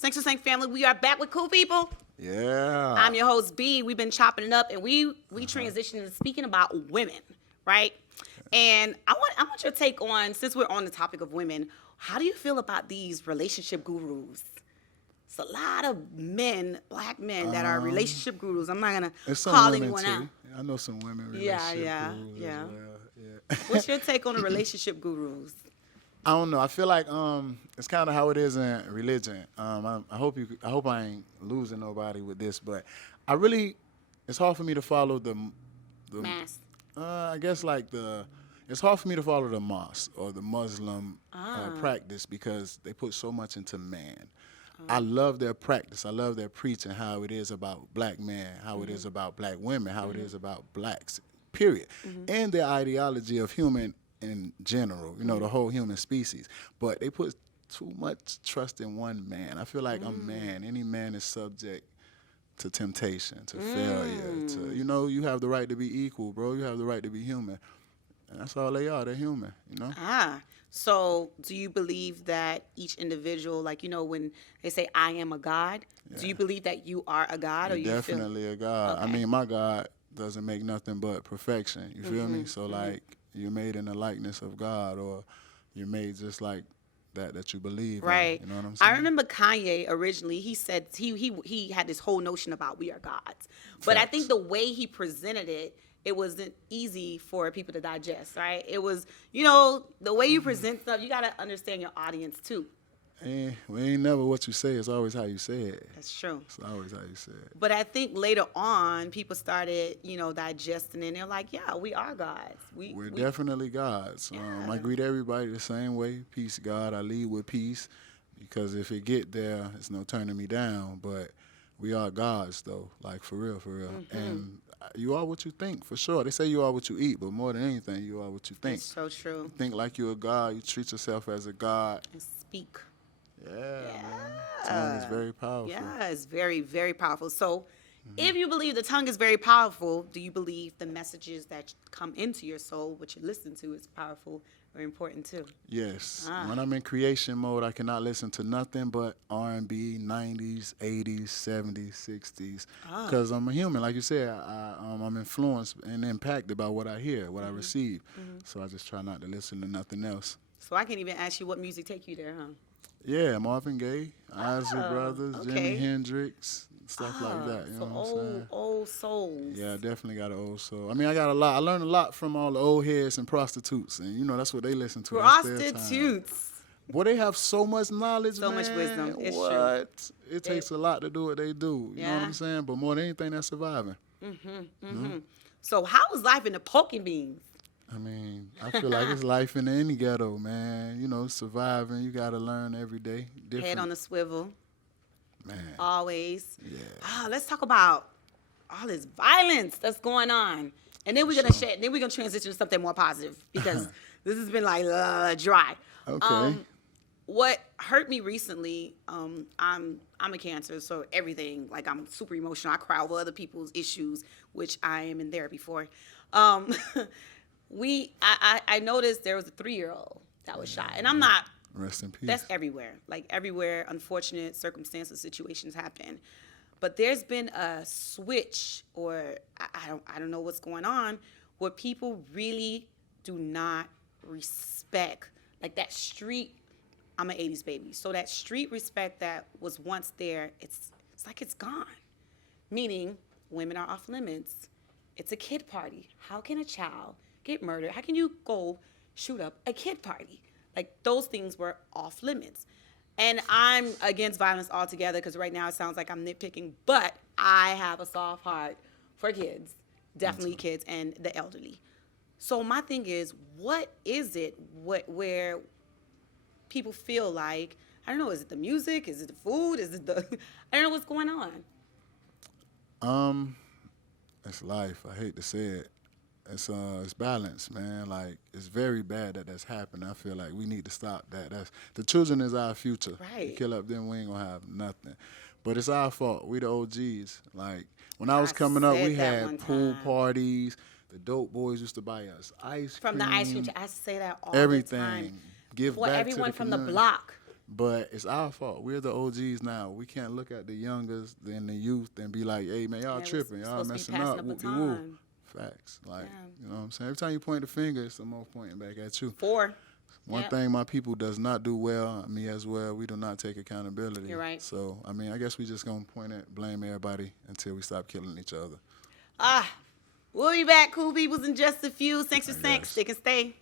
Thanks for saying, family. We are back with Cool People. Yeah. I'm your host, B. We've been chopping it up, and we transitioned to speaking about women, right? And I want your take on, since we're on the topic of women, how do you feel about these relationship gurus? It's a lot of men, black men, that are relationship gurus. I'm not gonna call anyone out. I know some women relationship gurus as well. Yeah. What's your take on the relationship gurus? I don't know. I feel like it's kind of how it is in religion. I hope I ain't losing nobody with this, but it's hard for me to follow the Mass. I guess it's hard for me to follow the mosque or the Muslim practice because they put so much into man. I love their practice. I love their preaching, how it is about black men, how it is about black women, how it is about blacks, period. And their ideology of human in general, the whole human species. But they put too much trust in one man. I feel like a man, any man is subject to temptation, to failure, to, you have the right to be equal, bro. You have the right to be human. And that's all they are. They're human, So do you believe that each individual, when they say, I am a God, do you believe that you are a God? You're definitely a God. Okay. I mean, my God doesn't make nothing but perfection. You feel me? So, you're made in the likeness of God, or you're made just like that you believe right. in. You know what I'm saying? I remember Kanye originally, he said he had this whole notion about we are gods. But I think the way he presented it wasn't easy for people to digest, right? It was, the way you present stuff, you got to understand your audience too. We ain't never what you say. It's always how you say it. That's true. It's always how you say it. But I think later on, people started, digesting it. And they're like, yeah, we are gods. We're definitely gods. Yeah. I greet everybody the same way. Peace, God. I lead with peace. Because if it get there, it's no turning me down. But we are gods, though. Like, for real, for real. And you are what you think, for sure. They say you are what you eat, but more than anything, you are what you think. That's so true. You think like you're a god. You treat yourself as a god. And speak. Yeah, man. Tongue is very powerful. Yeah, it's very, very powerful. So if you believe the tongue is very powerful, do you believe the messages that come into your soul, what you listen to, is powerful or important too? Yes. When I'm in creation mode, I cannot listen to nothing but R&B, 90s, 80s, 70s, 60s. Because I'm a human. Like you said, I'm influenced and impacted by what I hear, what I receive. So I just try not to listen to nothing else. So I can't even ask you what music take you there, huh? Yeah, Marvin Gaye, Isley Brothers, Jimi Hendrix, stuff like that. You know what I'm saying? Old souls. Yeah, I definitely got an old soul. I mean, I got a lot. I learned a lot from all the old heads and prostitutes, and that's what they listen to. Prostitutes. Boy, they have so much knowledge, so much wisdom. It's what? True. It takes a lot to do what they do. You know what I'm saying? But more than anything, they're surviving. So how was life in the Poking Beans? I mean, I feel like it's life in any ghetto, man. Surviving, you got to learn every day. Different. Head on the swivel. Man. Always. Yeah. Let's talk about all this violence that's going on. And then we're gonna transition to something more positive because this has been like dry. Okay. What hurt me recently, I'm a Cancer, so everything, like I'm super emotional. I cry over other people's issues, which I am in therapy for. I noticed there was a 3-year-old that was shot, and I'm not. Rest in peace. That's everywhere. Like everywhere, unfortunate circumstances, situations happen. But there's been a switch, or I don't know what's going on, where people really do not respect like that street. I'm an 80s baby, so that street respect that was once there, it's like it's gone. Meaning, women are off limits. It's a kid party. How can a child get murdered? How can you go shoot up a kid party? Like, those things were off limits. And I'm against violence altogether because right now it sounds like I'm nitpicking, but I have a soft heart for kids, definitely kids and the elderly. So my thing is, what is it where people feel like, I don't know, is it the music? Is it the food? Is it I don't know what's going on. It's life. I hate to say it. It's balance, man. Like, it's very bad that that's happened. I feel like we need to stop that. The children is our future. Right. You kill up them, we ain't gonna have nothing. But it's our fault. We the OGs. Like, when I was coming up, we had pool parties. The dope boys used to buy us ice cream. From the ice cream, I say that all everything. the time. Give for back everyone to the from community. the block. But it's our fault. We're the OGs now. We can't look at the youngers and the youth and be like, hey, man, y'all tripping. Y'all messing up. Whoop-de-woo. Facts. Like, you know what I'm saying? Every time you point the finger, it's some more pointing back at you. One thing my people does not do well, me as well, we do not take accountability. You're right. So, I mean, I guess we just going to point at, blame everybody until we stop killing each other. We'll be back, cool peoples, in just a few. Thanks for stick and stay.